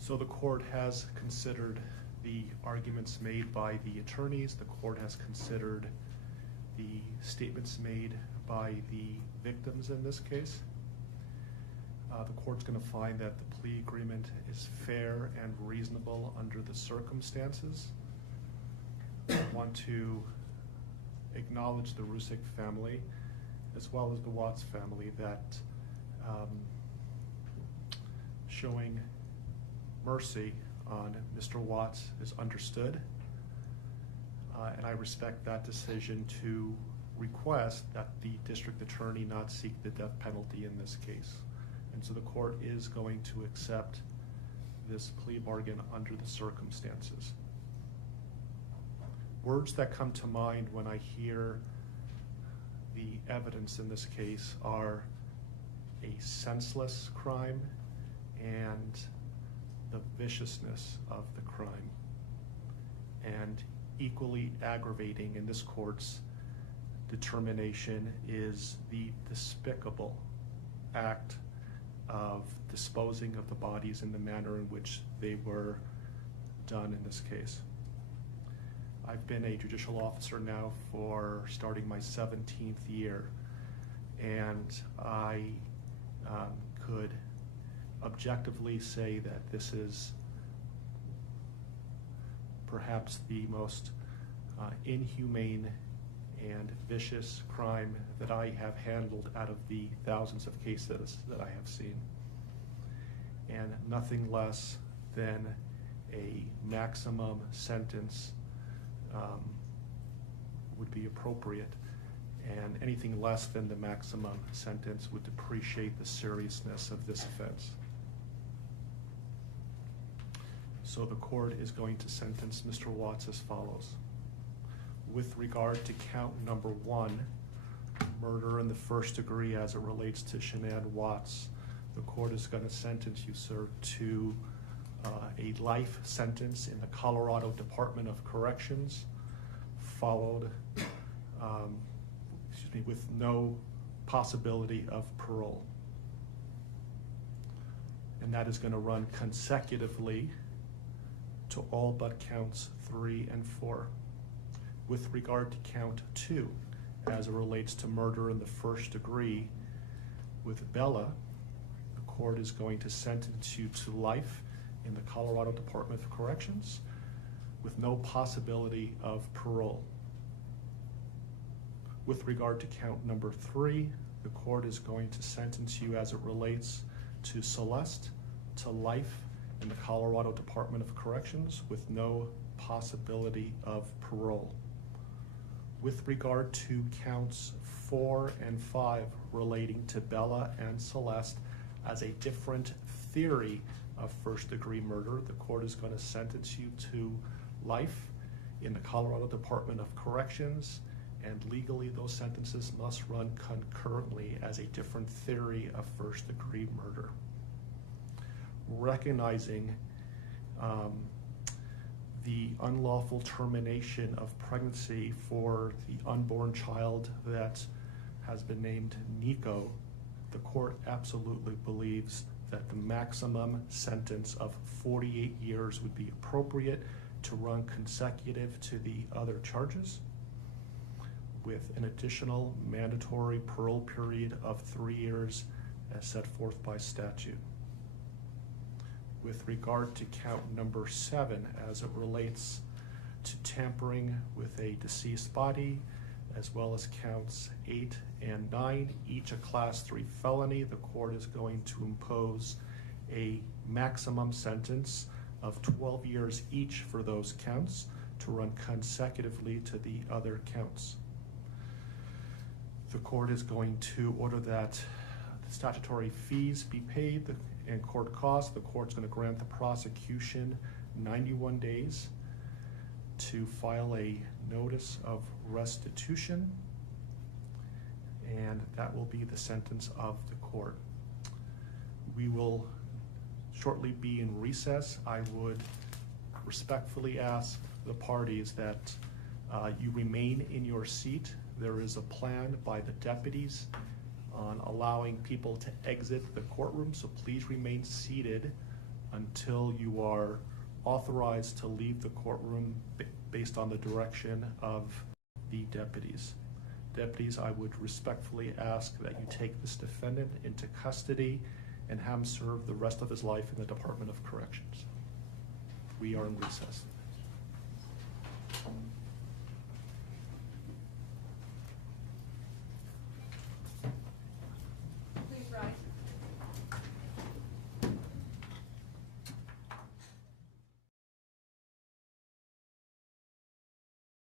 So the court has considered the arguments made by the attorneys. The court has considered the statements made by the victims in this case. The court's going to find that the plea agreement is fair and reasonable under the circumstances. I want to acknowledge the Rusick family as well as the Watts family that showing mercy on Mr. Watts is understood, and I respect that decision to request that the district attorney not seek the death penalty in this case. And so the court is going to accept this plea bargain under the circumstances. Words that come to mind when I hear the evidence in this case are a senseless crime and the viciousness of the crime. And equally aggravating in this court's determination is the despicable act of disposing of the bodies in the manner in which they were done in this case. I've been a judicial officer now for starting my 17th year, and I could objectively say that this is perhaps the most inhumane and vicious crime that I have handled out of the thousands of cases that I have seen. And nothing less than a maximum sentence would be appropriate, and anything less than the maximum sentence would depreciate the seriousness of this offense. So the court is going to sentence Mr. Watts as follows. With regard to count number 1, murder in the first degree as it relates to Shanann Watts, the court is going to sentence you, sir, to a life sentence in the Colorado Department of Corrections, followed with no possibility of parole. And that is going to run consecutively to all but counts 3 and 4. With regard to count 2, as it relates to murder in the first degree with Bella, the court is going to sentence you to life in the Colorado Department of Corrections with no possibility of parole. With regard to count number 3, the court is going to sentence you as it relates to Celeste to life in the Colorado Department of Corrections with no possibility of parole. With regard to counts 4 and 5 relating to Bella and Celeste as a different theory of first-degree murder, the court is going to sentence you to life in the Colorado Department of Corrections, and legally those sentences must run concurrently as a different theory of first-degree murder. Recognizing the unlawful termination of pregnancy for the unborn child that has been named Nico, the court absolutely believes that the maximum sentence of 48 years would be appropriate to run consecutive to the other charges, with an additional mandatory parole period of 3 years as set forth by statute. With regard to count number 7, as it relates to tampering with a deceased body, as well as counts 8 and 9, each a class 3 felony, the court is going to impose a maximum sentence of 12 years each for those counts to run consecutively to the other counts. The court is going to order that the statutory fees be paid and court costs. The court's going to grant the prosecution 91 days to file a notice of restitution, and that will be the sentence of the court. We will shortly be in recess. I would respectfully ask the parties that you remain in your seat. There is a plan by the deputies on allowing people to exit the courtroom, so please remain seated until you are authorized to leave the courtroom based on the direction of the deputies. Deputies, I would respectfully ask that you take this defendant into custody and have him serve the rest of his life in the Department of Corrections. We are in recess.